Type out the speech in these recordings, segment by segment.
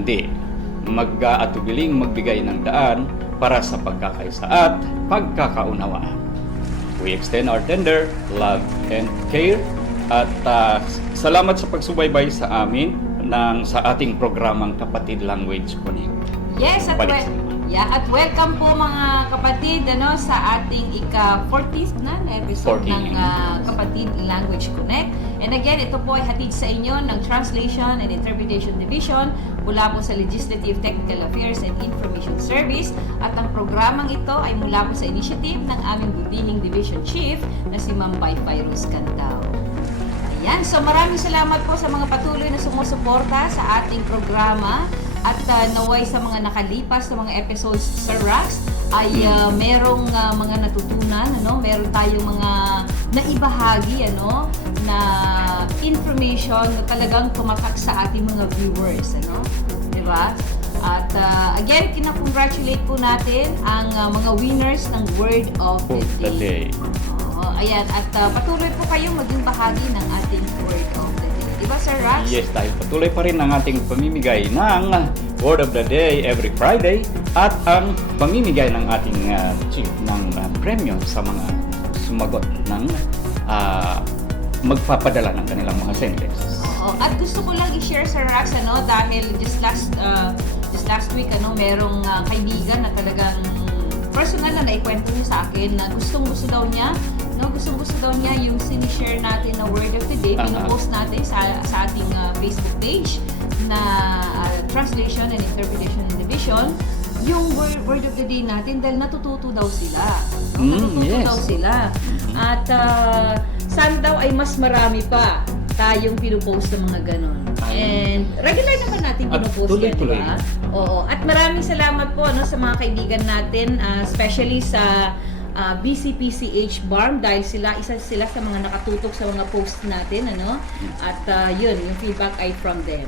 Hindi. Mag-aatubiling magbigay ng daan para sa pagkakaisa at pagkakaunawaan. We extend our tender love and care at salamat sa pagsubaybay sa amin sa ating programang Kapatid Language Connect. Yes, at welcome po mga kapatid sa ating ika-40th na episode ng Kapatid Language Connect. And again, ito po ay hatid sa inyo ng Translation and Interpretation Division mula po sa Legislative Technical Affairs and Information Service. At ang programang ito ay mula po sa initiative ng aming butihing Division Chief na si Ma'am Baifay Rose Cantao. Ayan, so maraming salamat po sa mga patuloy na sumusuporta sa ating programa. At naway sa mga nakalipas na mga episodes sa RACS ay merong mga natutunan, meron tayong mga naibahagi na information na talagang tumatak sa ating mga viewers, di ba? At again, kinakongratulate po natin ang mga winners ng Word of the Day. Ayan, at patuloy po kayong maging bahagi ng ating Word of the Day. Diba, Sir Rax? Yes, dahil patuloy pa rin ang ating pamimigay ng Word of the Day every Friday at ang pamimigay ng ating chief ng premyo sa mga sumagot ng magpapadala ng kanilang mga sentences. Oo, at gusto ko lang i-share, Sir Rax, dahil just last week, merong kaibigan na talagang personal na naikwento niya sa akin na gustong-gusto daw niya yung sinishare natin na Word of the Day, pinopost natin sa ating Facebook page na Translation and Interpretation Division, yung Word of the Day natin dahil natututo daw sila. At sana daw ay mas marami pa tayong pinupost ng mga ganon. And regular naman natin pinupost yan, diba? Oo. At maraming salamat po sa mga kaibigan natin, especially sa BCPCH BARM dahil isa sila sa mga nakatutok sa mga posts natin, At yun, yung feedback ay from them,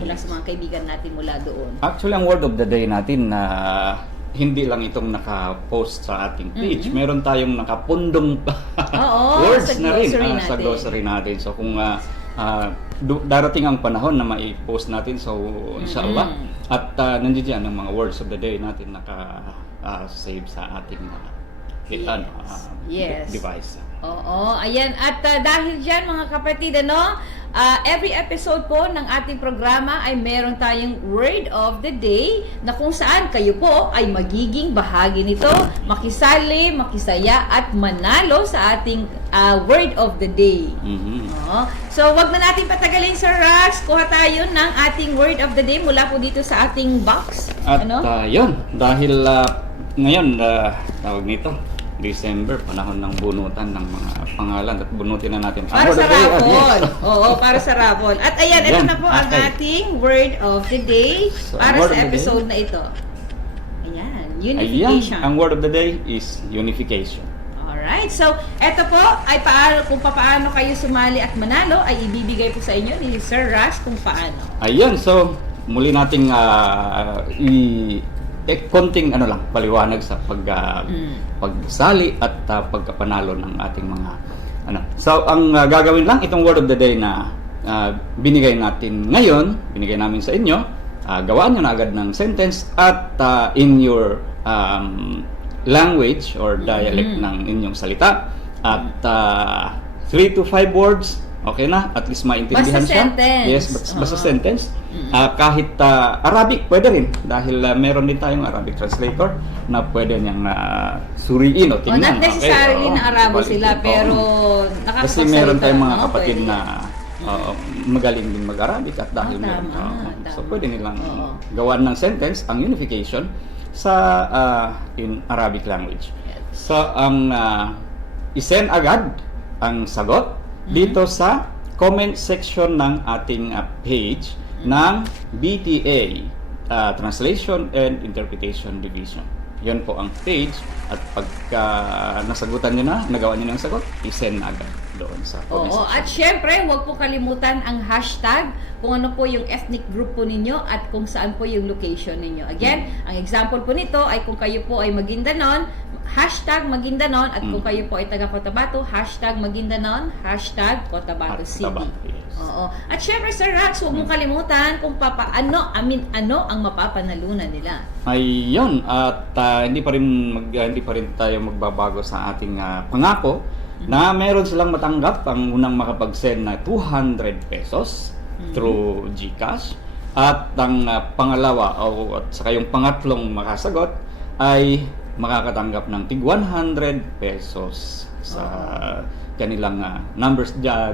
mula sa mga kaibigan natin mula doon. Actually, ang Word of the Day natin na hindi lang itong naka-post sa ating page. Meron tayong nakapundong words na rin sa glossary natin. So kung darating ang panahon na mai-post natin, so inshallah, at nandiyan ang mga words of the day natin naka-save sa ating device. Oo, ayan. At dahil dyan mga kapatid, every episode po ng ating programa ay meron tayong Word of the Day na kung saan kayo po ay magiging bahagi nito, makisali, makisaya at manalo sa ating Word of the Day. So, wag na natin patagalin, Sir Rax. Kuha tayo ng ating Word of the Day mula po dito sa ating box. At yun, dahil ngayon, tawag nito, December, panahon ng bunutan ng mga pangalan at bunutin na natin. Para sa raffle. Oo, para sa raffle. At ayan, ito na po ang ating Word of the Day para sa episode na ito. Ayan, unification. Ang Word of the Day is unification. Alright, so ito po ay kung paano kayo sumali at manalo ay ibibigay po sa inyo ni Sir Rax kung paano. Ayan, so muli nating konting paliwanag sa pagsali at pagkapanalo ng ating mga So ang gagawin lang itong Word of the Day na binigay namin sa inyo, gawaan nyo na agad ng sentence at in your language or dialect ng inyong salita at 3 to 5 words. Okay na? At least maintindihan siya. Sentence. Yes, basta sentence. Kahit Arabic, pwede rin. Dahil meron din tayong Arabic translator na pwede niyang suriin o tingnan. Not necessarily na Arabo sila, pero nakakapagsalita. Kasi meron tayong mga kapatid na magaling din mag-Arabic at dahil meron. So pwede nilang gawan ng sentence, ang unification, sa in Arabic language. So ang isend agad ang sagot dito sa comment section ng ating page ng BTA Translation and Interpretation Division. Yan po ang page at pagka nasagutan nyo na, nagawa nyo ng sagot, isend na agad doon sa comment section. At syempre, huwag po kalimutan ang hashtag kung ano po yung ethnic group po ninyo at kung saan po yung location ninyo. Again, ang example po nito ay kung kayo po ay Maguindanon, hashtag Maguindanon, at kung kayo po ay taga Cotabato, hashtag Maguindanon, hashtag Cotabato City. Yes. Oo. At syempre, Sir Rax, huwag mong kalimutan kung ano ang mapapanalunan nila. Ayun, at hindi pa rin tayo magbabago sa ating pangako na meron silang matanggap ang unang makapag-send na 200 pesos through GCash, at ang pangalawa at saka yung pangatlong makasagot ay makakatanggap ng tig 100 pesos sa kanilang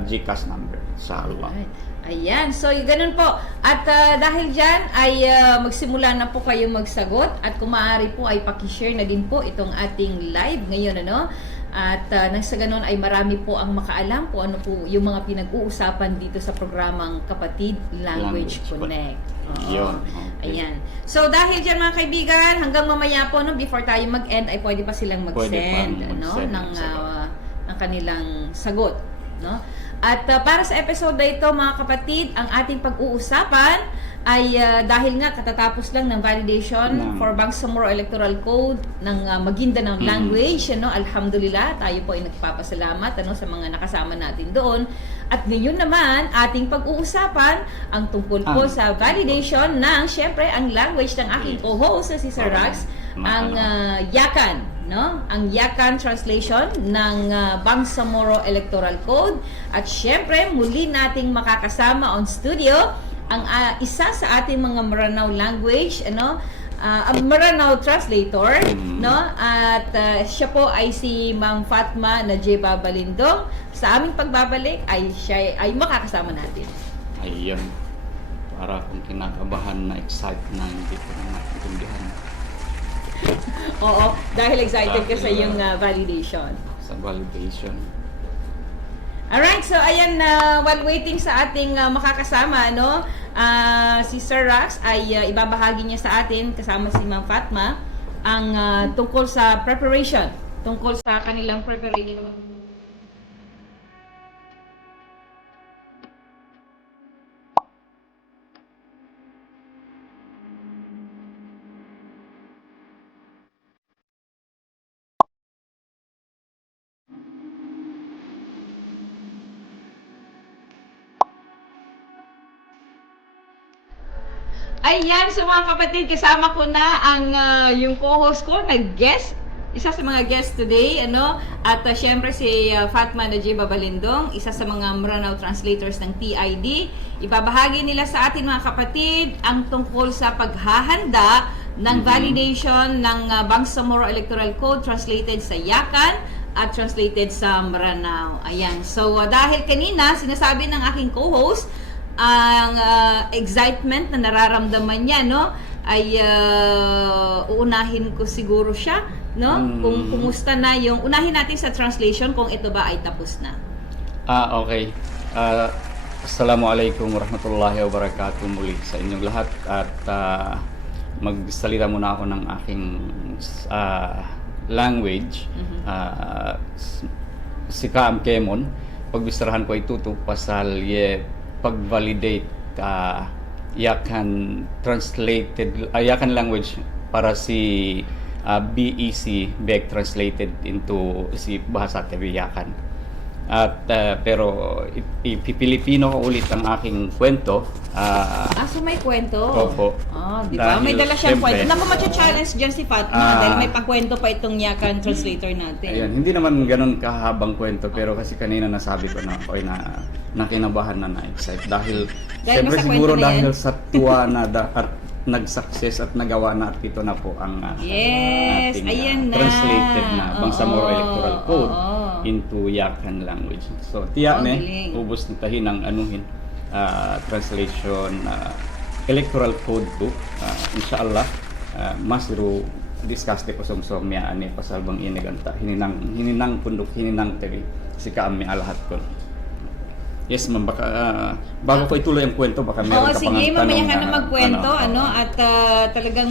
GCash number sa alwa. Alright. Ayan. So, ganun po. At dahil dyan, ay magsimula na po kayo magsagot. At kung maaari po, ay pakishare na din po itong ating live ngayon, ano? At nang sa ganun ay marami po ang makaalam po ano po yung mga pinag-uusapan dito sa programang Kapatid Language Connect. Yun. Okay. Ayan. So, dahil dyan mga kaibigan, hanggang mamaya po, no, before tayo mag-end, ay pwede pa silang mag-send, ng kanilang sagot, no? At para sa episode na ito, mga kapatid, ang ating pag-uusapan ay dahil nga katatapos lang ng validation for Bangsamoro Electoral Code ng Maguindanao language, ano? Alhamdulillah, tayo po ay nagpapasalamat sa mga nakasama natin doon. At ngayon naman, ating pag-uusapan ang tungkol po sa validation ng, syempre, ang language ng aking co-host na si Sir Rax, ang Yakan, no? Ang Yakan translation ng Bangsamoro Electoral Code. At syempre, muli nating makakasama on studio ang isa sa ating mga Maranao language, Maranao translator, no? At siya po ay si Ma'am Fatma Najeba Balindong. Sa aming pagbabalik ay siya ay makakasama natin. Ayun. Para kung kinakabahan na excited na hindi ko na naintindihan. Oo, dahil excited ka sa iyong validation. Sa validation. Alright, so ayan, while waiting sa ating makakasama, si Sir Rax ay ibabahagi niya sa atin, kasama si Ma'am Fatma, ang tungkol sa preparation, tungkol sa kanilang preparation. Ayan, so mga kapatid, kasama ko na ang yung co-host ko, nag-guest, isa sa mga guest today, at syempre si Fatma Najeba Balindong, isa sa mga Maranao translators ng TID. Ibabahagi nila sa atin mga kapatid ang tungkol sa paghahanda ng validation ng Bangsamoro Electoral Code translated sa Yakan at translated sa Maranao. Ayan, so dahil kanina sinasabi ng aking co-host ang excitement na nararamdaman niya, ay uunahin ko siguro siya, kung kumusta na yung unahin natin sa translation kung ito ba ay tapos na. Okay. Assalamualaikum warahmatullahi wabarakatuh muli sa inyong lahat, at magsalita muna ako ng aking language. Si Kaam Kemon, pagbisarahan ko ituto pasal pag-validate Yakan translated Yakan language para si BEC BEC translated into si bahasa TV Yakan. At pero ipipilipino ko ulit ang aking kwento. So may kwento? Opo. Di ba? May dala siyang kwento. Siyempre, Naku, matcha-challenge dyan si Fatma dahil may pakwento pa itong Yakan translator natin. Ayun, hindi naman ganun kahabang kwento, pero kasi kanina nasabi ko na ako na nakinabahan na na-excite dahil siyempre siguro dahil sa tuwa na at nag-success at nagawa na at ito na po ang ating translated na Bangsamoro Electoral Code into Yakan language. So tiyak ubos na tahin ang translation electoral code to inshallah masiro discuss ko somsom ya ani pasalbang iniganta hininang pundok hininang teri si kaami alahat ko. Yes, ma'am, baka bago ko ituloy ang kwento, baka meron ka pang sige, tanong. mamaya ka na magkwento, at talagang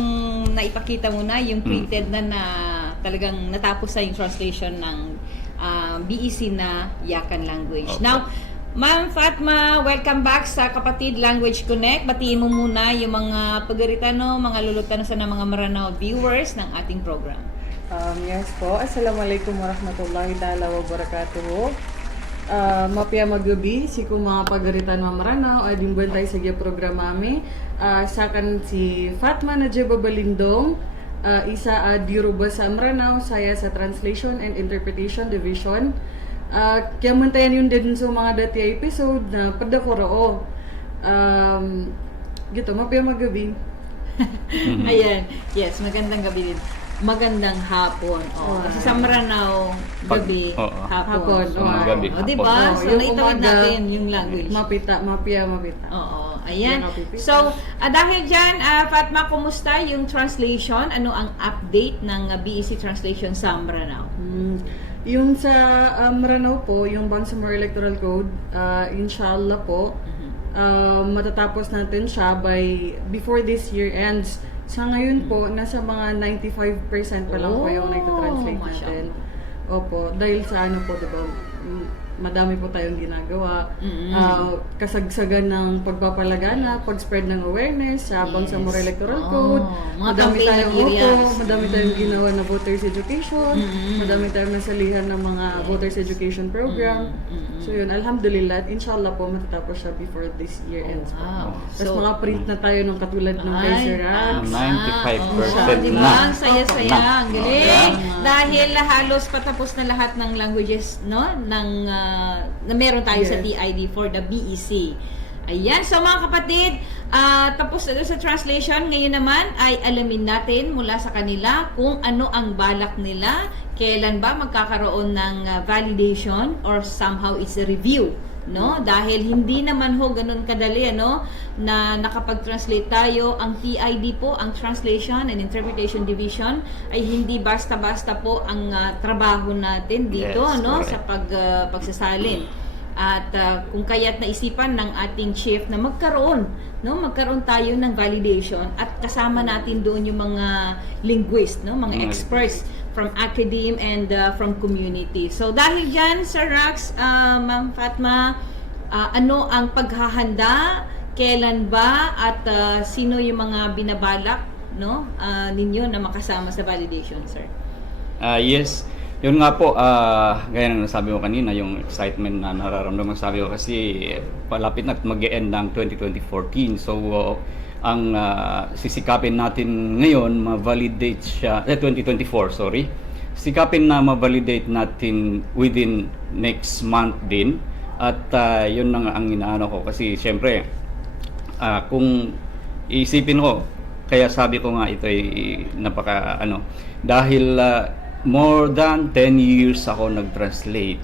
naipakita mo na yung printed na talagang natapos sa yung translation ng BEC na Yakan language. Okay. Now, Ma'am Fatma, welcome back sa Kapatid Language Connect. Batiin mo muna yung mga pagaritano, mga lulutano sa mga Maranao viewers ng ating program. Yes po. Assalamualaikum warahmatullahi ta'ala wabarakatuh. mapya magabi, si kung mga pagaritan mamaranaw, ading bantay sa gya programami. Sakan si Fatma na dya babalindong, isa diruba sa Amranaw, saya sa Translation and Interpretation Division. Kaya mantayan yun din sa mga dati episode na padakoro. Gito, mapya magabi. Ayan. Yes, magandang gabi din. Magandang hapon. Kasi sa Maranao, gabi, hapon. Gabi, di ba? So, yung naitawid umaga, natin yung language. mapya. Oo. Ayan. Yan, okay. So, dahil dyan, Fatma, kumusta yung translation? Ano ang update ng BEC Translation sa Maranao? Yung sa Maranao po, yung Bangsamoro Electoral Code, inshallah po, matatapos natin siya before this year ends. Sa ngayon po, nasa mga 95% pa lang po yung nagtatranslate natin. Opo, dahil sa ano po, diba, madami po tayong ginagawa. Kasagsagan ng pagpapalagana, pag-spread ng awareness sa Bangsamoro Electoral Code. Madami tayong ginawa na voters education. Madami tayong nasalihan ng mga voters education program. So yun, alhamdulillah, inshallah po matatapos siya before this year ends. Tapos makaprint na tayo ng katulad ng kay Sir Rax. 95% diba? na. Ang saya-saya, ang galing. Dahil halos patapos na lahat ng languages, no? Na meron tayo sa TID for the BEC. Ayan, so mga kapatid, tapos na sa translation, ngayon naman ay alamin natin mula sa kanila kung ano ang balak nila, kailan ba magkakaroon ng validation or somehow it's a review. No, dahil hindi naman ho ganun kadali na nakapag-translate tayo. Ang TID po, ang Translation and Interpretation Division, ay hindi basta-basta po ang trabaho natin dito, sa pagsasalin. At kung kaya't naisipan ng ating chief na magkaroon tayo ng validation at kasama natin doon yung mga linguist, mga experts from academe and from community. So dahil dyan, Sir Rax, Ma'am Fatma, ano ang paghahanda, kailan ba, at sino yung mga binabalak ninyo na makasama sa validation, sir? Yes. Yun nga po, gaya ng nasabi ko kanina, yung excitement na nararamdaman sabi ko kasi palapit na mag-e-end ng 2014. So, ang sisikapin natin ngayon, ma-validate siya, 2024, sorry. Sikapin na ma-validate natin within next month din. At yun na nga ang inaano ko kasi syempre, kung isipin ko, kaya sabi ko nga ito ay napaka dahil more than 10 years ako nag-translate.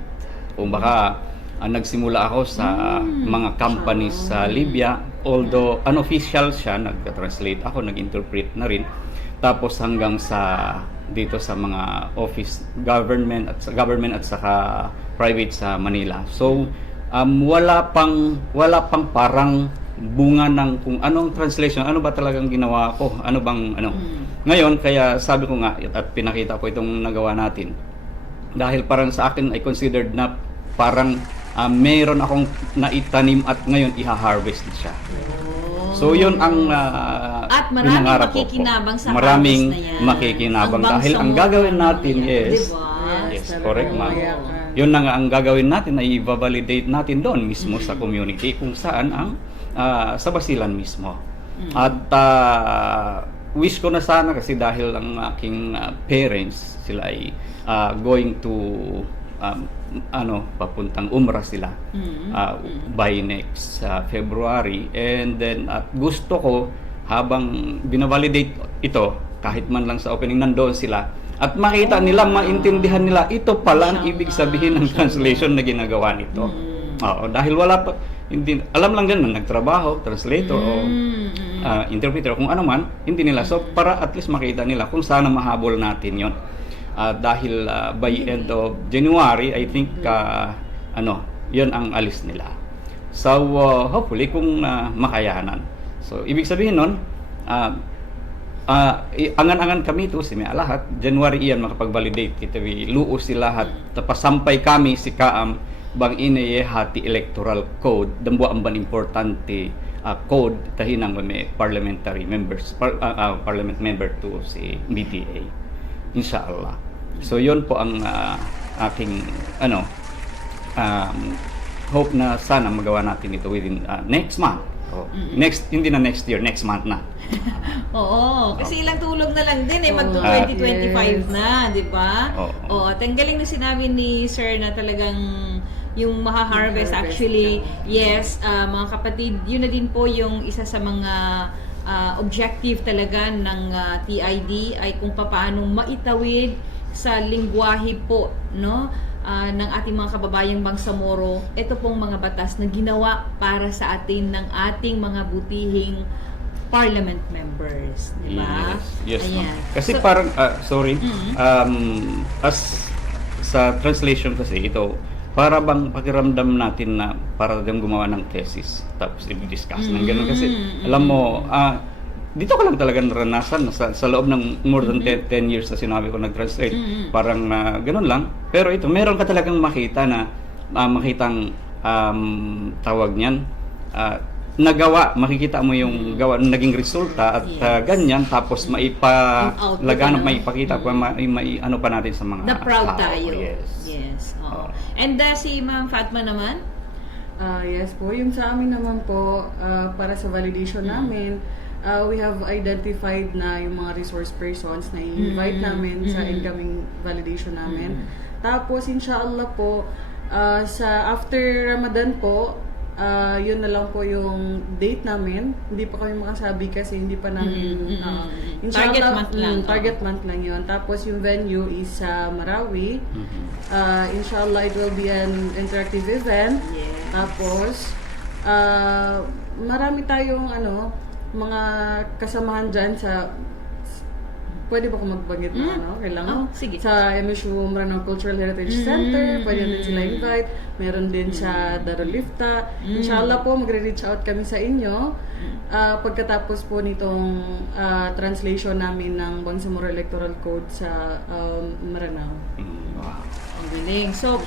Kung baka nagsimula ako sa mga companies sa Libya, although unofficial siya, nag-translate ako, nag-interpret na rin. Tapos hanggang sa dito sa mga office government at saka private sa Manila. So wala pang parang bunga ng kung anong translation, ano ba talagang ginawa ko, ano bang Ngayon, kaya sabi ko nga at pinakita ko itong nagawa natin. Dahil parang sa akin ay considered na parang mayroon akong naitanim at ngayon iha-harvest na siya. So yun ang at maraming makikinabang sa maraming harvest na yan. Makikinabang dahil ang gagawin natin yes, correct ma'am. Yun na nga ang gagawin natin ay i-validate natin doon mismo sa community kung saan ang sa Basilan mismo. At wish ko na sana kasi dahil ang aking parents sila ay going to papuntang Umrah sila by next February, and then at gusto ko habang binavalidate ito kahit man lang sa opening nandoon sila at makita nila, maintindihan nila ito pala ang ibig sabihin ng translation na ginagawa nito. Dahil wala pa, hindi alam lang ganun, nagtrabaho, translator o interpreter, kung ano man, hindi nila. So para at least makita nila kung sana mahabol natin yon. Dahil by end of January, I think yon ang alis nila. So hopefully kung makayanan. So ibig sabihin nun, angan-angan kami to si lahat. January iyan makapag-validate kita luos sila lahat. Tapos sampay kami si Kaam bang inaye hati electoral code dambo ang ban importante code tahinang may parliamentary members parliament member to si BTA, inshallah. So yon po ang aking hope na sana magawa natin ito within next month. Hindi na next year, next month na. Oo, kasi ilang tulog na lang din Oo. magto 2025 na, di ba? Oo. At ang galing na sinabi ni Sir na talagang yung maha-harvest Harvest actually, na. yes, mga kapatid, yun na din po yung isa sa mga objective talaga ng TID ay kung paano maitawid sa lingwahe po, no? Ng ating mga kababayang Bangsamoro, ito pong mga batas na ginawa para sa atin ng ating mga butihing parliament members, di ba? Yes, ma'am. Ayan. Kasi So, parang, as sa translation kasi ito, para bang pakiramdam natin na para din gumawa ng thesis, tapos i-discuss ng ganun. Kasi, alam mo, dito ko lang talaga naranasan sa loob ng more than 10 years na sinabi ko nag-translate. Parang ganun lang. Pero ito, meron ka talagang makita na, makitang tawag niyan, nagawa, makikita mo yung gawa, naging resulta at ganyan, tapos maipalaganap, maipakita pa, ano pa natin sa mga na proud tao. tayo. Yes. Oo. And si Ma'am Fatma naman? Yes po, yung sa amin naman po, para sa validation namin, we have identified na yung mga resource persons na i-invite namin sa incoming validation namin. Tapos, inshallah po, sa after Ramadan po, yun na lang po yung date namin. Hindi pa kami makasabi kasi hindi pa namin Target month lang. Target month lang yun. Tapos yung venue is sa Marawi. Inshallah it will be an interactive event. Yes. Tapos marami tayong mga kasamahan dyan sa pwede ba ko magbanggit na kailangan? Sige. Sa MSU Maranao Cultural Heritage Center, pwede din sila invite. Meron din sa Darul Ifta. Inshallah po, magre-reach out kami sa inyo. Pagkatapos po nitong translation namin ng Bangsamoro Electoral Code sa Maranao. Wow. Ang galing. So,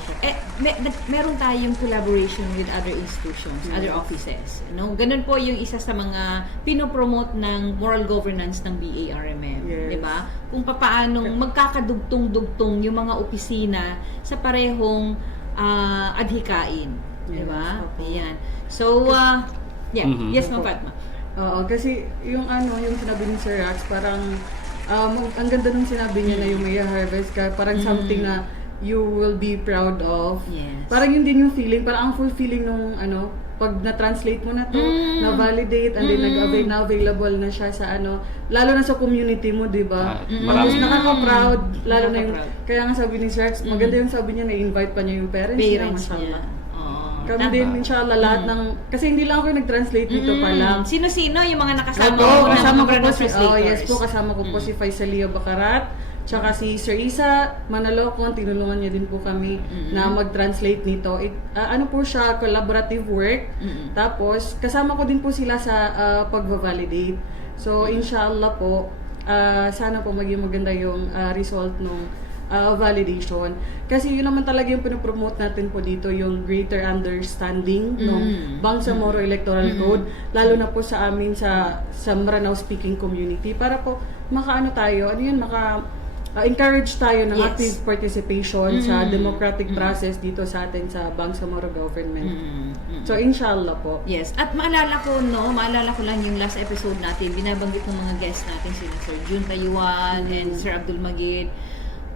meron tayong collaboration with other institutions, other offices. No? Ganun po yung isa sa mga pinopromote ng moral governance ng BARMM. Yes. Di ba? Kung paanong magkakadugtong-dugtong yung mga opisina sa parehong adhikain. Di ba? Yes, opo. Ayan. So, yes, Ma'am Fatma. Oo, kasi yung yung sinabi ni Sir Rax, parang ang ganda nung sinabi niya na yung may harvest ka, parang something na you will be proud of. Yes. Parang yun din yung feeling, parang ang fulfilling nung pag na-translate mo na to, na-validate, and then na-available na siya sa lalo na sa community mo, di ba? Tapos nakaka-proud, lalo na yung, Nakaka-proud. kaya nga sabi ni Sir Rax, maganda yung sabi niya, na-invite pa niya yung parents niya, Parents niya. mashallah. Oo. Kami Tama. din, inshallah, lahat ng, kasi hindi lang ako yung nag-translate dito pa lang. Sino-sino yung mga nakasama Opo, mo kasama ko ng po si, translators? yes po, kasama ko po si Faisalia Bacarat, tsaka si Sir Isa Manalocon, tinulungan niya din po kami na mag-translate nito. Ano po siya, collaborative work. Tapos, kasama ko din po sila sa pag-validate. So, inshallah po, sana po maging maganda yung result nung validation. Kasi yun naman talaga yung pinopromote natin po dito, yung greater understanding ng Bangsamoro Electoral Code, lalo na po sa amin sa Maranao speaking community, para po tayo, encourage tayo ng Yes. active participation sa democratic process dito sa atin sa Bangsamoro government. So inshallah po. Yes. At maalala ko lang yung last episode natin, binabanggit ng mga guests natin sina Sir Jun Tayuan and Sir Abdul Magid.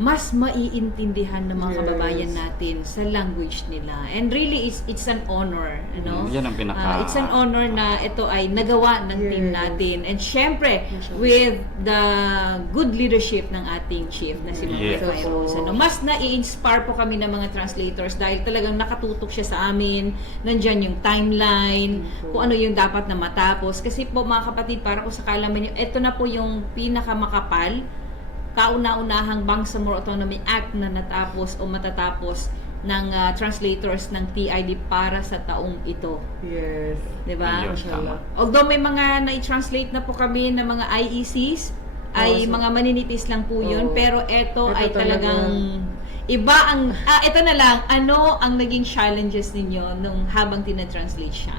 Mas maiintindihan ng mga Yes. kababayan natin sa language nila. And really, it's an honor. Yan ang pinaka- It's an honor na ito ay nagawa ng team Yes. natin. And syempre, with the good leadership ng ating chief na si Ma'am Yes. Rafael Rose. Mas nai-inspire po kami ng mga translators dahil talagang nakatutok siya sa amin. Nandyan yung timeline, kung ano yung dapat na matapos. Kasi po mga kapatid, para kung sakala man ito na po yung pinakamakapal, kauna-unahang Bangsamoro Autonomy Act na natapos o matatapos ng translators ng TID para sa taong ito. Yes. 'Di ba? Ayun, Mashallah. Although may mga na-translate na po kami ng mga IECs, ay so- mga maninipis lang po yun, Oo. pero ito ay talaga- talagang iba ang ito na lang, ano ang naging challenges ninyo nung habang tinatranslate siya?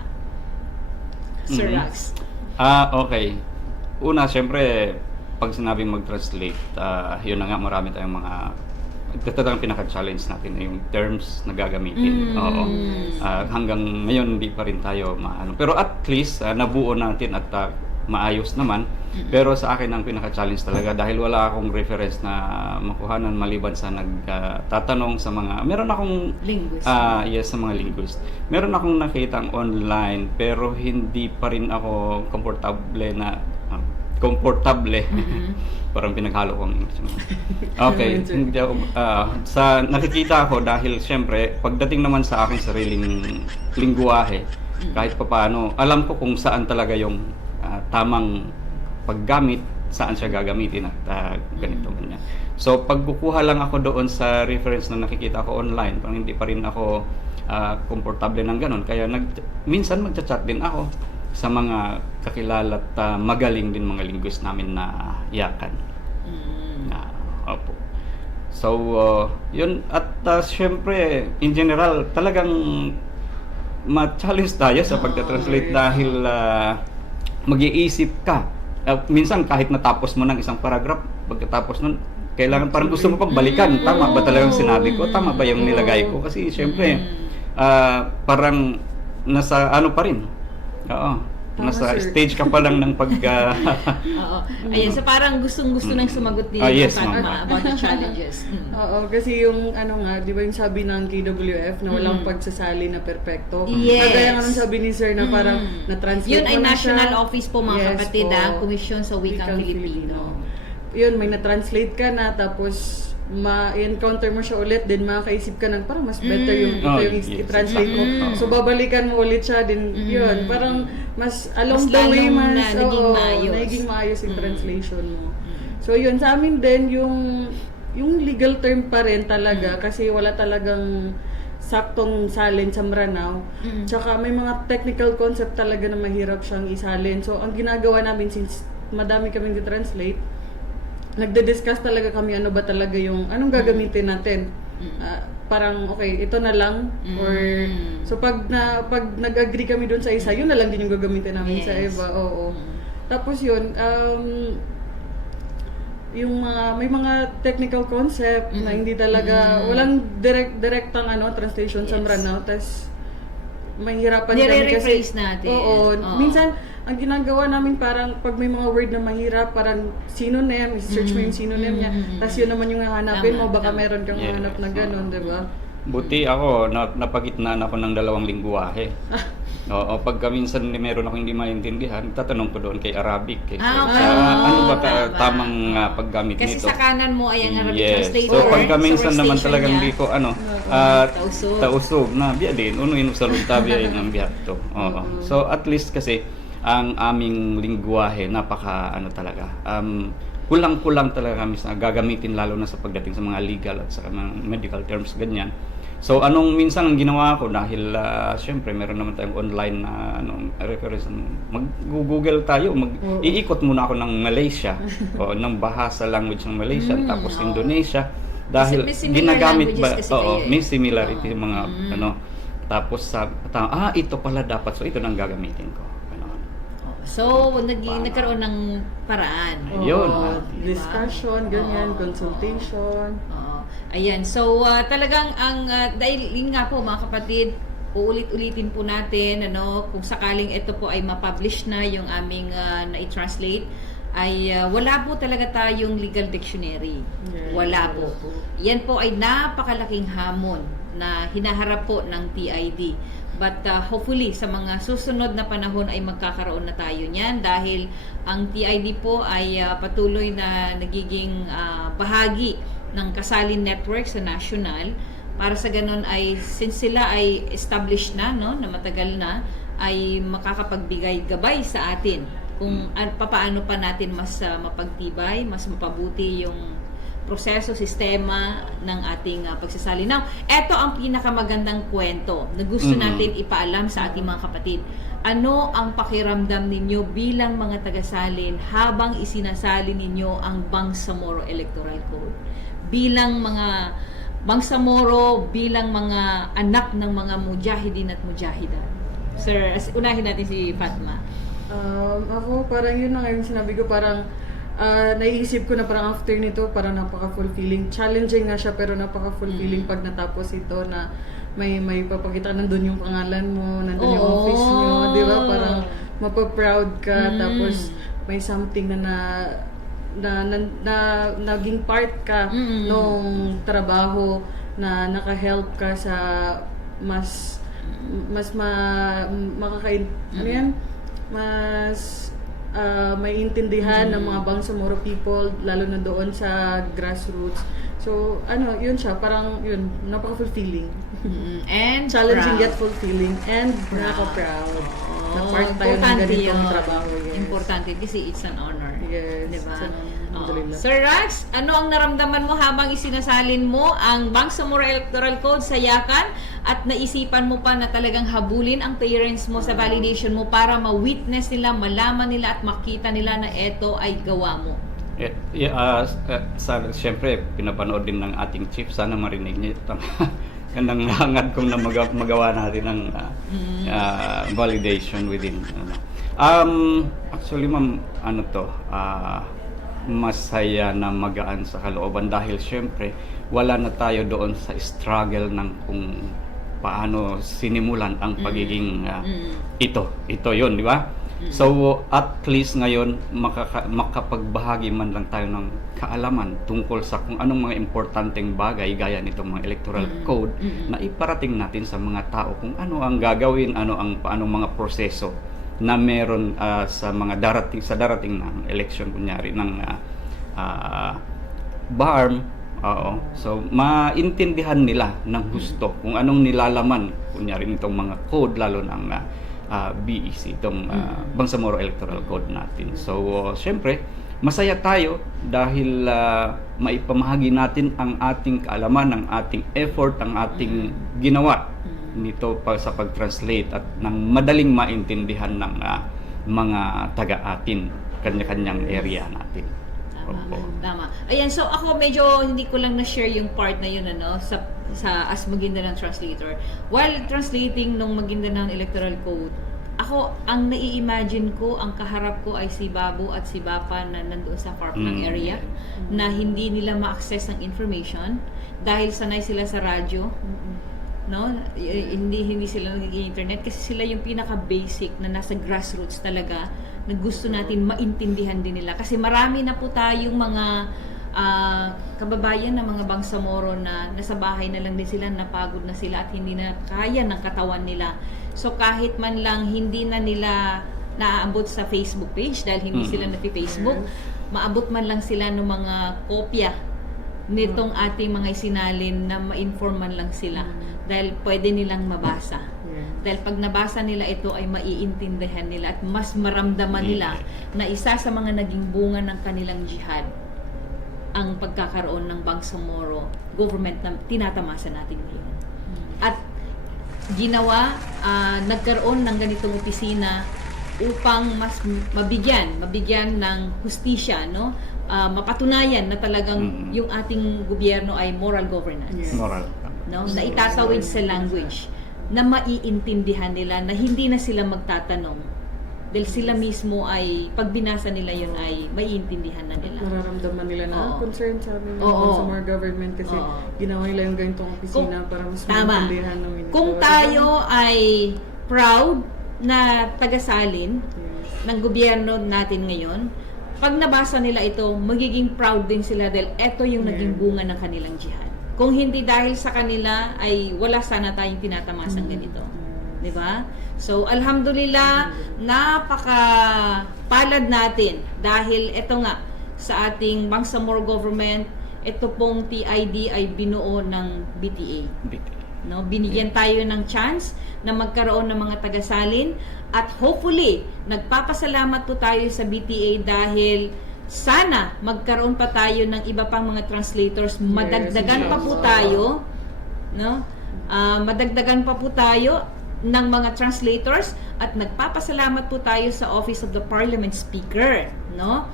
Sir Rax. Okay. Una, syempre, pag sinabing mag-translate, yun na nga, marami tayong mga ito talagang pinaka-challenge natin na yung terms na gagamitin. Oo. Hanggang ngayon hindi pa rin tayo maano. Pero at least nabuo natin at maayos naman. Pero sa akin ang pinaka-challenge talaga dahil wala akong reference na makuhanan maliban sa nagtatanong sa mga meron akong Linguist. yes, sa mga linguist. Meron akong nakitang online pero hindi pa rin ako komportable. Parang pinaghalo ko ang English. Okay, hindi ako, sa nakikita ko dahil siyempre pagdating naman sa aking sariling lingwahe, kahit papaano, alam ko kung saan talaga yung tamang paggamit, saan siya gagamitin at ganito ganyan. So pagkukuha lang ako doon sa reference na nakikita ko online, parang hindi pa rin ako komportable ng ganun. Kaya minsan magchat-chat din ako sa mga kakilala at magaling din mga linguist namin na yakan. Opo. So, yun. At syempre, in general, talagang ma-challenge tayo sa pagta-translate dahil mag-iisip ka. Minsan, kahit natapos mo ng isang paragraph, pagkatapos nun, kailangan parang gusto mo pang balikan. Tama ba talagang sinabi ko? Tama ba yung nilagay ko? Kasi syempre, parang nasa ano pa rin. Oo. Nasa stage ka pa lang ng pag... Oo. Ayan, so parang gustong-gusto nang sumagot din yes, Fatma about the challenges. Oo, kasi yung ano nga, di ba yung sabi ng KWF na walang pagsasali na perpekto. Yes. Kagaya nga nung sabi ni Sir na parang na-translate Yun ay mo na National siya. Office po mga Yes kapatid, po. Komisyon sa Wikang Filipino. Yun, may na-translate ka na, tapos ma-encounter mo siya ulit, then makakaisip ka ng parang mas better yung ito yung yes. i-translate mo. So babalikan mo ulit siya, din yun, parang mas along Mas the way lalong mas na naging maayos. naging maayos yung translation mo. So yun, sa amin din yung legal term pa rin talaga kasi wala talagang saktong salin sa Maranao. Tsaka may mga technical concept talaga na mahirap siyang isalin. So ang ginagawa namin, since madami kaming di-translate, nagde-discuss talaga kami ano ba talaga yung anong gagamitin natin. Parang okay, ito na lang or so pag nag-agree kami doon sa isa, yun na lang din yung gagamitin namin sa iba. Oo. Tapos yun, yung may mga technical concept na hindi talaga walang direktang translation sa Maranao, tas mahirapan kami kasi Nire-rephrase natin. Oo. Minsan ang ginagawa namin parang pag may mga word na mahirap, parang synonym, search mo yung synonym niya, tapos yun naman yung hahanapin mo, baka meron kang Yes. hanap na gano'n, di ba? Buti ako, napagitnaan ako ng dalawang lingwahe. Oo, pagka minsan meron ako hindi maintindihan, tatanong ko doon kay Arabic. Ano ba tamang paggamit Kasi nito? sa kanan mo ay ang Arabic Yes. translator. So pagka sa minsan naman workstation talagang niya. di ko tausog na biya din uno ino sa lunta biya yung biya to. Oo. So at least kasi ang aming lingwahe napaka talaga. Kulang-kulang talaga kami sa gagamitin lalo na sa pagdating sa mga legal at sa mga medical terms ganyan. So anong minsan ang ginawa ko dahil syempre meron naman tayong online na reference, mag-google tayo, iikot muna ako ng Malaysia o ng bahasa language ng Malaysia tapos Indonesia dahil May similar ginagamit languages kasi kayo eh. may similarity yung mga tapos ito pala dapat, so ito nang gagamitin ko. So, nagkaroon ng paraan. Ayun. Discussion, ganyan, consultation. Ayan. So, talagang dahil yun nga po mga kapatid, uulit-ulitin po natin, kung sakaling ito po ay ma-publish na yung aming na-translate, ay wala po talaga tayong legal dictionary. Yes. Wala po. Yan po ay napakalaking hamon na hinaharap po ng TID. But hopefully sa mga susunod na panahon ay magkakaroon na tayo niyan dahil ang TID po ay patuloy na nagiging bahagi ng Kasalin Network sa national, para sa ganun ay since sila ay established na na matagal na, ay makakapagbigay gabay sa atin kung papaano pa natin mas mapagtibay, mas mapabuti yung proseso, sistema ng ating pagsasali. Now, eto ang pinakamagandang kwento na gusto natin ipaalam sa ating mga kapatid. Ano ang pakiramdam ninyo bilang mga tagasalin habang isinasalin ninyo ang Bangsamoro Electoral Code? Bilang mga Bangsamoro, bilang mga anak ng mga mujahidin at mujahidan. Sir, unahin natin si Fatma. Ako, parang yun na nga yung sinabi ko, parang naiisip ko na parang after nito, parang napaka-fulfilling. Challenging nga siya, pero napaka-fulfilling pag natapos ito na may papakita, nandun yung pangalan mo, nandun yung office nyo, di ba? Parang mapaproud ka, tapos may something na naging part ka nung trabaho na naka-help ka sa mas ano yan? Mas may intindihan ng mga Bangsamoro people, lalo na doon sa grassroots. So, yun siya, parang yun, napaka-fulfilling. And Challenging proud. yet fulfilling, and nakaka-proud. Na part tayo ng Importante ganitong yun. trabaho. Yes. Importante kasi it's an honor. Yes. Diba? It's an honor. Alhamdulillah. Sir Rax, ano ang naramdaman mo habang isinasalin mo ang Bangsamoro Electoral Code sa Yakan at naisipan mo pa na talagang habulin ang parents mo sa validation mo para ma-witness nila, malaman nila at makita nila na eto ay gawa mo? Siyempre, pinapanood din ng ating chief. Sana marinig niya ito. Yan ang hangad kong na magawa natin ng validation within. Actually, ma'am, masaya na magaan sa kalooban dahil siyempre, wala na tayo doon sa struggle ng kung paano sinimulan ang pagiging ito yun, di ba? So, at least ngayon, makapagbahagi man lang tayo ng kaalaman tungkol sa kung anong mga importanteng bagay gaya nitong mga electoral code na iparating natin sa mga tao kung ano ang gagawin, anong mga proseso na meron sa darating ng election kunyari ng BARM. So, maintindihan nila ng gusto kung anong nilalaman kunyari nitong mga code, lalo ng BEC, itong Bangsamoro Electoral Code natin. So, syempre, masaya tayo dahil maipamahagi natin ang ating kaalaman, ang ating effort, ang ating ginawa nito sa pag-translate at ng madaling maintindihan ng mga taga-atin, kanya-kanyang area natin. Tama. Ayan, so ako medyo hindi ko lang na-share yung part na yun sa as Maguindanao translator. While translating nung Maguindanao Electoral Code, ako, ang nai-imagine ko, ang kaharap ko ay si Babu at si Bapa na nandoon sa Parkland area na hindi nila ma-access ang information dahil sanay sila sa radyo. No, hindi sila nag-internet kasi sila yung pinaka-basic na nasa grassroots talaga na gusto natin maintindihan din nila kasi marami na po tayong mga kababayan na mga Bangsamoro na nasa bahay na lang din sila, napagod na sila at hindi na kaya ng katawan nila. So kahit man lang hindi na nila naaabot sa Facebook page dahil hindi sila napi-Facebook, maabot man lang sila ng mga kopya nitong ating mga isinalin na ma-inform man lang sila dahil pwede nilang mabasa. Dahil pag nabasa nila ito ay maiintindihan nila at mas maramdaman nila na isa sa mga naging bunga ng kanilang jihad ang pagkakaroon ng Bangsamoro government na tinatamasa natin ngayon. At nagkaroon ng ganitong opisina upang mas mabigyan ng hustisya, no? Mapatunayan na talagang yung ating gobyerno ay moral governance. Moral. No? Na itatawid sa language na maiintindihan nila na hindi na sila magtatanong dahil sila mismo ay pag binasa nila yun ay maiintindihan na nila. Nararamdaman nila na concern sa amin sa more government kasi ginawa nila yung ganitong opisina para mas maintindihan ng ito. Kung tayo ay proud na tagasalin ng gobyerno natin ngayon, pag nabasa nila ito, magiging proud din sila dahil ito yung naging bunga ng kanilang jihad. Kung hindi dahil sa kanila, ay wala sana tayong tinatamasang ganito. Diba? So, alhamdulillah, napaka-palad natin dahil ito nga, sa ating Bangsamoro government, ito pong TID ay binuo ng BTA. No, binigyan tayo ng chance na magkaroon ng mga tagasalin at hopefully nagpapasalamat po tayo sa BTA dahil sana magkaroon pa tayo ng iba pang mga translators, madagdagan pa po tayo, no? Madagdagan pa po tayo ng mga translators at nagpapasalamat po tayo sa Office of the Parliament Speaker, no?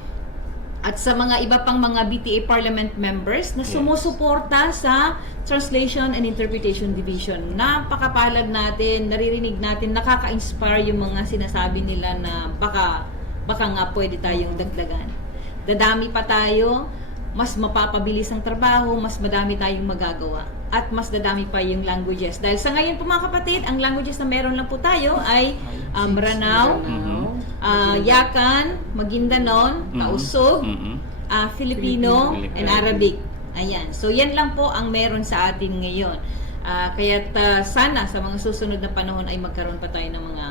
At sa mga iba pang mga BTA Parliament members na sumusuporta sa Translation and Interpretation Division. Napakapalad natin, naririnig natin, nakaka-inspire yung mga sinasabi nila na baka nga pwede tayong dagdagan. dadami pa tayo, mas mapapabilis ang trabaho, mas madami tayong magagawa. At mas dadami pa yung languages. Dahil sa ngayon po mga kapatid, ang languages na meron lang po tayo ay Maranao, Yakan, Maguindanon, Tausug, Filipino, and Arabic. Ayan. So, yan lang po ang meron sa atin ngayon. Kaya't sana sa mga susunod na panahon ay magkaroon pa tayo ng mga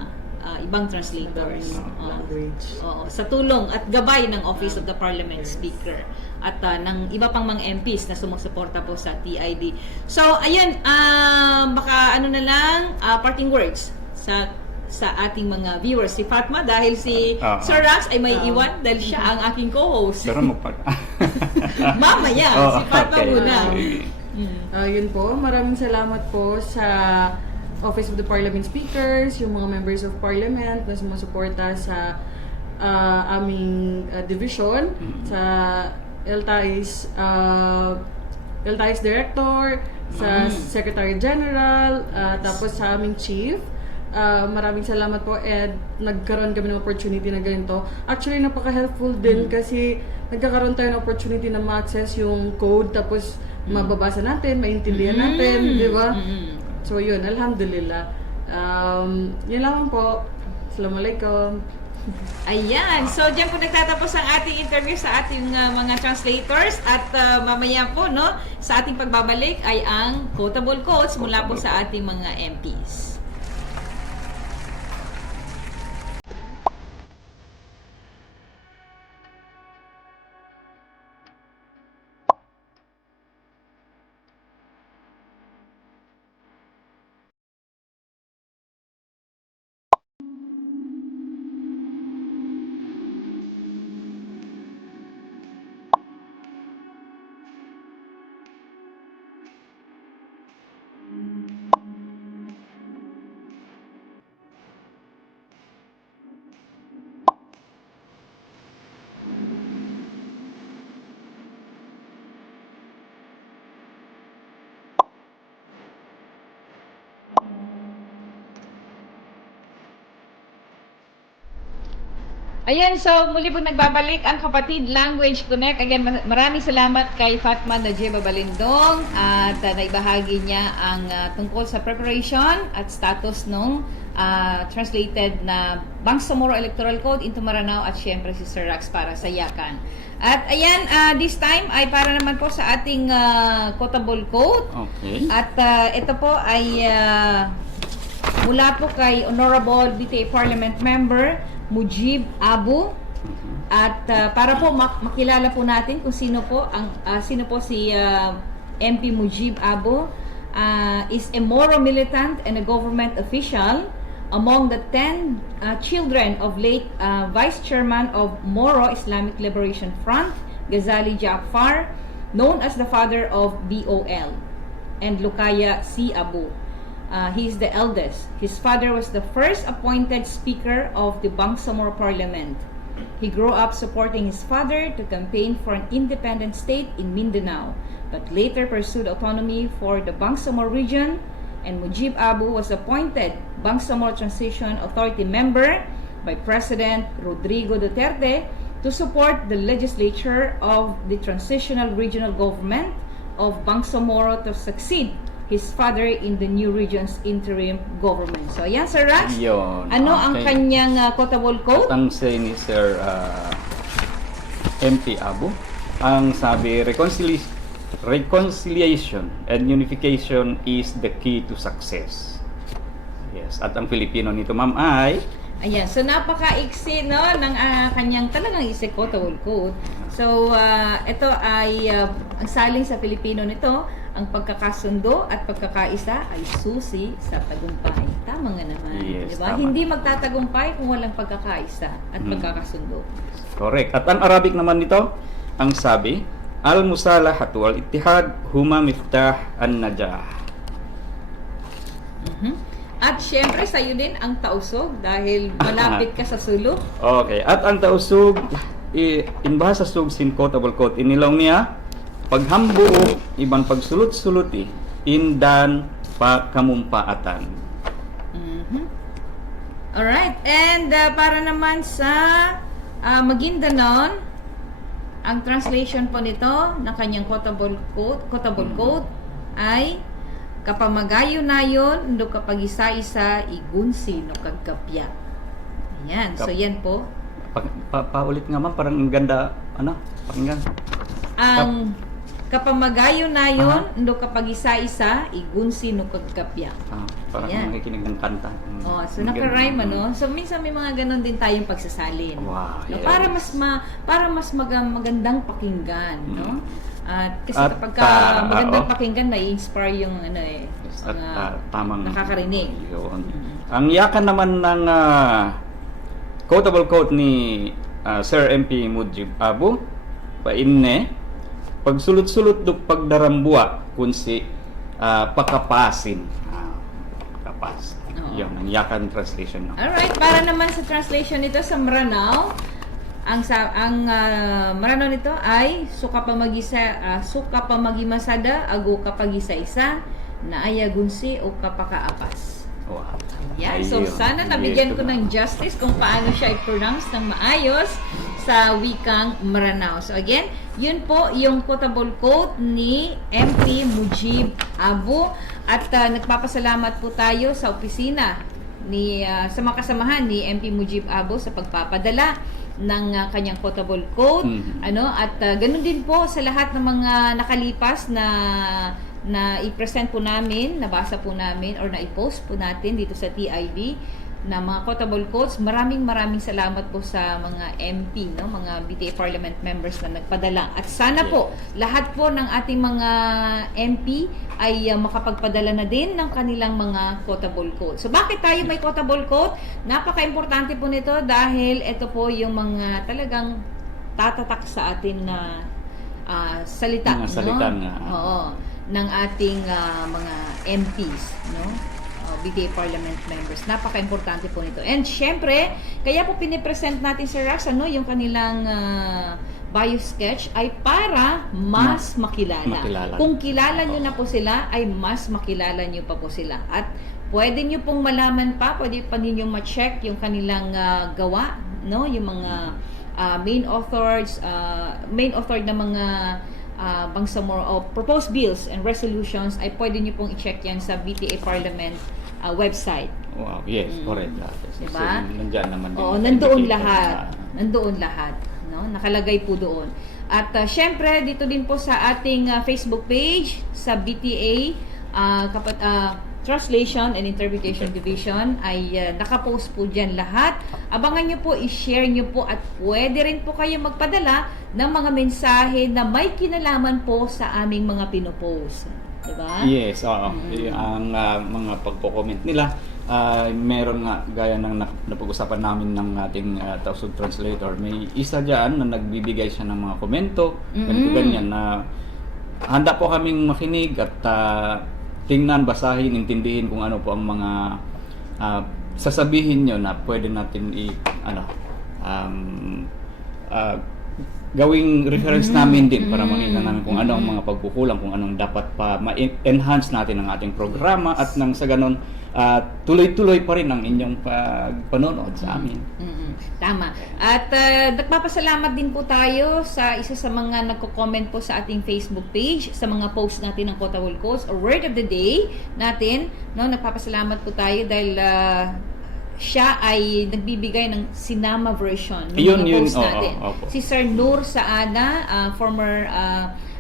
ibang translators. Language. Oo, sa tulong at gabay ng Office of the Parliament Speaker at ng iba pang mga MPs na sumusuporta po sa TID. So, ayun, baka ano na lang, parting words sa ating mga viewers. Si Fatma, dahil si Sir Rax ay may iwan dahil siya ang aking co-host. Pero Mamaya, si Fatma muna. Yun po, maraming salamat po sa Office of the Parliament Speakers, yung mga members of Parliament na sumusuporta sa aming division, sa LTI's Director, sa Secretary General, tapos sa aming Chief. Maraming salamat po and nagkaroon kami ng opportunity na ganito. Actually, napaka-helpful din kasi nagkakaroon tayo ng opportunity na ma-access yung code tapos mababasa natin, maintindihan natin, di ba? So yun, alhamdulillah. Yun lang po. Assalamualaikum. Ayan. So, diyan po nagtatapos ang ating interview sa ating mga translators at mamaya po, no, sa ating pagbabalik ay ang quotable quotes mula po sa ating mga MPs. Ayan, so muli po nagbabalik ang Kapatid Language Connect. Again, maraming salamat kay Fatma Najeba Balindong at naibahagi niya ang tungkol sa preparation at status ng translated na Bangsamoro Electoral Code into Maranao at syempre si Sir Rax para sa Yakan. At ayan, this time ay para naman po sa ating quotable quote. Okay. At ito po ay mula po kay Honorable BTA Parliament Member Mujib Abu. At para po makilala po natin kung sino po si MP Mujib Abu, is a Moro militant and a government official among the 10 children of late Vice Chairman of Moro Islamic Liberation Front, Ghazali Jaafar, known as the father of BOL, and Lukaya C. Abu. He is the eldest. His father was the first appointed Speaker of the Bangsamoro Parliament. He grew up supporting his father to campaign for an independent state in Mindanao, but later pursued autonomy for the Bangsamoro region, and Mujib Abu was appointed Bangsamoro Transition Authority member by President Rodrigo Duterte to support the legislature of the Transitional Regional Government of Bangsamoro to succeed his father in the new region's interim government. So, ayan, Sir Rax. Yun. Ano ang kanyang quotable quote? At ang say ni Sir MP Abu, ang sabi, reconciliation and unification is the key to success. Yes. At ang Filipino nito, ma'am, ay Ayan, so napaka-iksi, no, ng kanyang talagang quotable quote. So, ito ay ang saling sa Pilipino nito, ang pagkakasundo at pagkakaisa ay susi sa tagumpay. Tama nga naman, Yes, di ba? tama. Hindi magtatagumpay kung walang pagkakaisa at pagkakasundo. correct. At ang Arabic naman nito, ang sabi, al-musalahatu wal-ittihad huma miftah an-najah. At syempre, sa'yo din ang tausog dahil malapit ka sa sulok. Okay. At ang tausug, in bahasa sug sin quotable quote, inilaw niya, paghambuo, ibang pagsulot-suluti, indan pa kamumpaatan. Alright, and para naman sa Maguindanon, ang translation po nito ng kanyang quotable quote ay kapamagayo nayon no kapag isa-isa igunsi no kagkapya. Ayan. So yan po. Paulit nga ma'am, parang ang ganda, pakinggan. Ang kapamagayo nayon no kapag isa-isa igunsi no kagkapya. Parang Ayan. nakikinig ng kanta. So naka-rhyme So minsan may mga ganon din tayong pagsasalin. Wow, No, yes. Para mas magandang pakinggan, no? At kasi At, kapag magandang pakinggan, nai-inspire yung At tamang nakakarinig. Yun. Ang yakan naman ng quotable quote ni Sir MP Mujib Abu painne pagsulot-sulot do pagdarambua kunsi pakapasin. Pakapas. Oo. Yun ang yakan translation no. Alright, para naman sa translation nito sa Maranao, ang Maranao nito ay suka pa magimasada ago kapag isa-isa na ayagunsi o kapakaapas. Wow. Yan. So, Ayun. sana nabigyan ko ng justice kung paano siya i-pronounce ng maayos sa wikang Maranao. So, again, yun po yung quotable quote ni MP Mujib Abu. At nagpapasalamat po tayo sa opisina sa mga kasamahan ni MP Mujib Abu sa pagpapadala ng kanyang quotable quote. At ganun din po sa lahat ng mga nakalipas na i-present po namin, nabasa po namin, or na-i-post po natin dito sa TIV na mga quotable quotes. Maraming salamat po sa mga MP, mga BTA Parliament members na nagpadala. At sana po, lahat po ng ating mga MP ay makapagpadala na din ng kanilang mga quotable quotes. So, bakit tayo may quotable quote? Napaka-importante po nito dahil ito po yung mga talagang tatatak sa atin na salita. Mga salita nga. Oo. Ng ating mga MPs, BTA Parliament members. Napaka-importante po nito. And syempre, kaya po pinipresent natin sa RAX, yung kanilang bio sketch ay para mas makilala. Kung kilala nyo na po sila, ay mas makilala nyo pa po sila. At pwede nyo pong malaman pa, pwede pa ninyo ma-check yung kanilang gawa, yung mga main author na mga bangsamoro o proposed bills and resolutions ay pwede nyo pong i-check yan sa BTA Parliament website. Wow, yes, correct. Diba? So, nandiyan naman din. Oo, nandoon lahat. Nandoon lahat. Nakalagay po doon. At syempre, dito din po sa ating Facebook page, sa BTA Translation and Interpretation Division ay nakapost po dyan lahat. Abangan nyo po, i-share nyo po at pwede rin po kayo magpadala ng mga mensahe na may kinalaman po sa aming mga pinopost. Diba? Yes, oo. Ang mga pagko-comment nila, meron nga, gaya ng napag-usapan namin ng ating tausug translator, may isa dyan na nagbibigay siya ng mga komento, ganito ganyan, na handa po kaming makinig at tingnan, basahin, intindihin kung ano po ang mga sasabihin nyo na pwede natin gawing reference namin din para makita namin kung ano ang mga pagkukulang, kung anong dapat pa ma-enhance natin ang ating programa at nang sa ganon tuloy-tuloy pa rin ang inyong panonood sa amin. Tama. At nagpapasalamat din po tayo sa isa sa mga nagko-comment po sa ating Facebook page, sa mga post natin ng quotable quotes or word of the day natin. Nagpapasalamat po tayo dahil siya ay nagbibigay ng sinama version ng mga post natin. Si Sir Nur Saada, former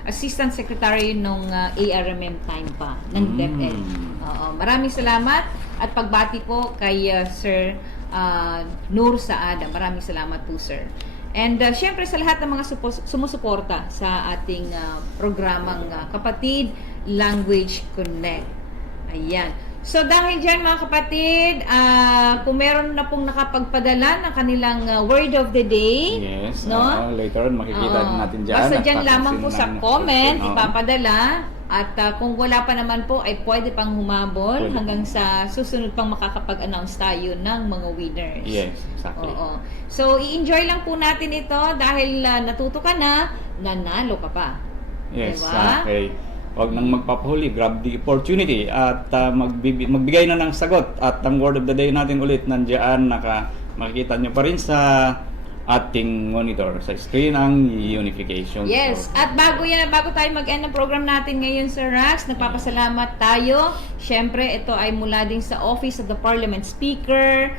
Assistant Secretary ng ARMM time pa, ng DepEd. Maraming salamat at pagbati po kay Sir Nur Saada. Maraming salamat po, Sir. And syempre sa lahat ng mga sumusuporta sa ating programang Kapatid Language Connect. Ayan. So dahil dyan mga kapatid, kung meron na pong nakapagpadala ng kanilang word of the day, yes, later on makikita natin dyan. Basta dyan lamang po sa comment, ipapadala. At kung wala pa naman po, ay pwede pang humabol hanggang sa susunod pang makakapag-announce tayo ng mga winners. Yes, exactly. Oo. So i-enjoy lang po natin ito dahil natuto ka na, nanalo ka pa. Yes, diba? okay. Huwag nang magpapahuli, grab the opportunity at magbigay na ng sagot. At ang word of the day natin ulit nandiyan, makikita nyo pa rin sa ating monitor sa screen ang unification. Yes, So, at bago tayo mag-end ng program natin ngayon, Sir Rax, nagpapasalamat tayo. Siyempre, ito ay mula din sa Office of the Parliament Speaker,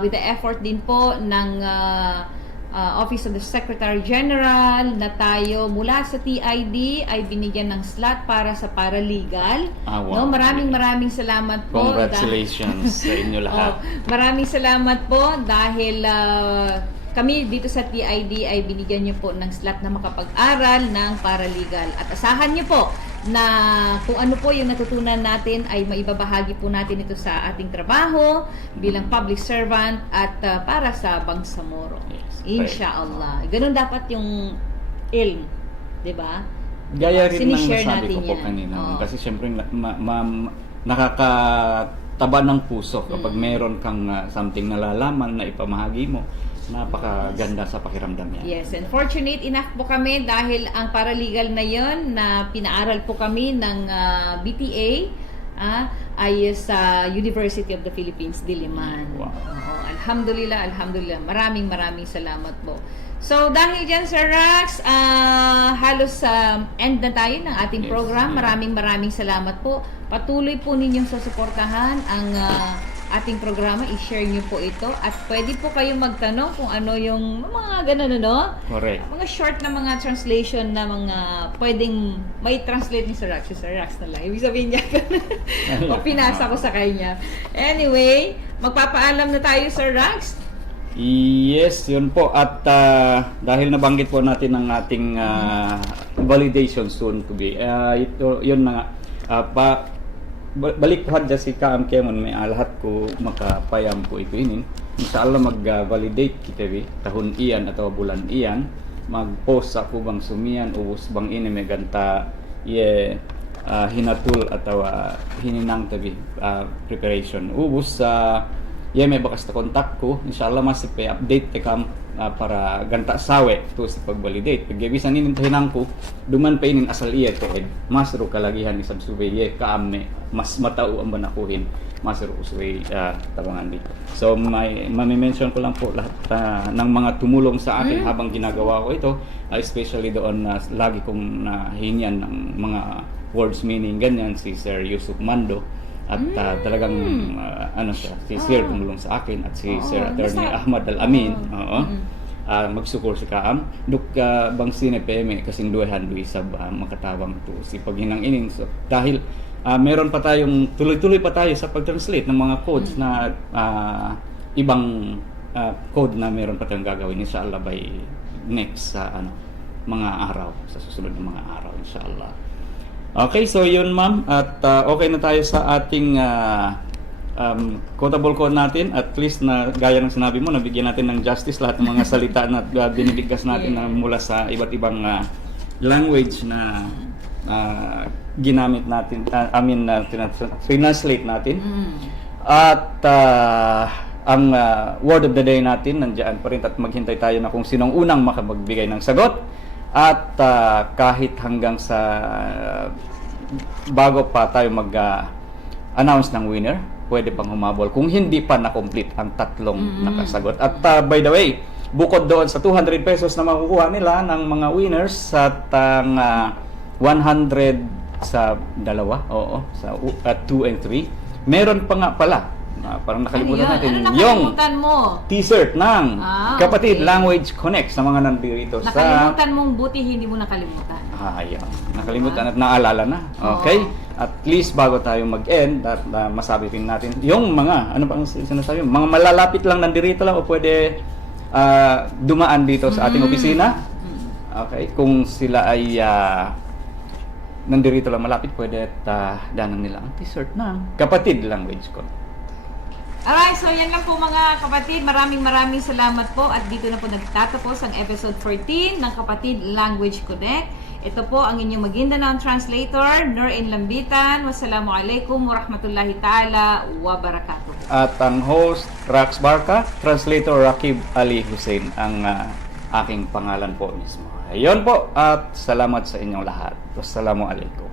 with the effort din po ng Office of the Secretary General, na tayo mula sa TID ay binigyan ng slot para sa paralegal. wow. No, maraming salamat po. Congratulations sa inyo lahat. Maraming salamat po dahil kami dito sa TID ay binigyan niyo po ng slot na makapag-aral ng paralegal. At asahan niyo po na kung ano po yung natutunan natin ay maibabahagi po natin ito sa ating trabaho bilang public servant at para sa Bangsamoro. Yes, Inshallah. Ganun dapat yung ilm, 'di ba? Gaya rin ng Sinishare nasabi natin ko po yan. kanina. Oo. Kasi syempre nakakataba ng puso kapag meron kang something nalalaman na ipamahagi mo. Napakaganda sa pakiramdam yan. Yes, and fortunate enough po kami dahil ang paralegal na yon na pinaaral po kami ng BTA ay sa University of the Philippines, Diliman. Wow. Oo, alhamdulillah. Maraming salamat po. So, dahil dyan, Sir Rax, halos end na tayo ng ating Yes, program. yeah. Maraming salamat po. Patuloy po ninyong susuportahan ang ating programa. I-share nyo po ito. At pwede po kayo magtanong kung ano yung mga ganun, ano? Correct. Mga short na mga translation na mga pwedeng may translate ni Sir Rax. Si Sir Rax na lang. Ibig sabihin niya, o pinasa ko sa kanya. Anyway, magpapaalam na tayo, Sir Rax. Yes, yun po. At dahil nabanggit po natin ang ating validation soon to be, yun na nga. Balik ko hadya si Kaam Kemon, may lahat ko makapayam ko ito inin. Inshallah mag-validate kita tahun iyan atau bulan iyan. Mag-post sa kubang sumian, ubos bang ini may ganta hinatul atau hininang tabi preparation. Ubos sa may bakas na kontak ko. Inshallah masip update te kam para ganta sawe to sa pag-validate. Pagyabisan inin tahinang ko, duman pa inin asal iya teed. Masro kalagihan ni sabsubay kaame mas matao ang banakuhin. Masro usway tabangan dito. So mami-mention ko lang po lahat ng mga tumulong sa akin habang ginagawa ko ito, especially doon na lagi kong nahinyan ng mga words meaning ganyan si Sir Yusuf Mando. At talagang ano siya, si Sir tumulong sa akin at si Sir Attorney Ahmad Al-Amin. Magsukur si Kaam. Duk bang sine PM kasing duehan sa makatawang to si paghinang ining. So, dahil meron pa tayong tuloy-tuloy pa tayo sa pag-translate ng mga codes na ibang code na meron pa tayong gagawin inshallah by next mga araw, sa susunod na mga araw inshallah. Okay, so yun ma'am, at okay na tayo sa ating quotable code natin. At least na gaya ng sinabi mo, nabigyan natin ng justice lahat ng mga salita na binibigkas natin na mula sa iba't ibang language na ginamit natin, translate natin. At ang word of the day natin nandiyan pa rin at maghintay tayo na kung sinong unang makapagbigay ng sagot. At kahit hanggang sa bago pa tayo mag-announce ng winner, pwede pang humabol kung hindi pa na-complete ang tatlong nakasagot. At by the way, bukod doon sa 200 pesos na makukuha nila ng mga winners at 100 sa dalawa, sa 2 and 3, meron pa nga pala. Parang nakalimutan natin yung t-shirt ng Kapatid Language Connect sa mga nandito sa... Nakalimutan mong buti, hindi mo nakalimutan. Ayun. Nakalimutan at naalala na. Okay? At least bago tayo mag-end, at masabi rin natin yung mga, ano pang sinasabi? Mga malalapit lang nandito lang o pwede dumaan dito sa ating opisina. Okay? Kung sila ay nandito lang malapit, pwede danan nila ang t-shirt ng Kapatid Language Connect. Alright, so yan lang po mga kapatid. Maraming salamat po. At dito na po nagtatapos ang episode 14 ng Kapatid Language Connect. Ito po ang inyong Maguindanao translator, Nur Lambitan. Wassalamualaikum warahmatullahi ta'ala wabarakatuh. At ang host, Rax Barca, translator Rakib Ali Hussein, ang aking pangalan po mismo. Ayun po, at salamat sa inyong lahat. Wassalamualaikum.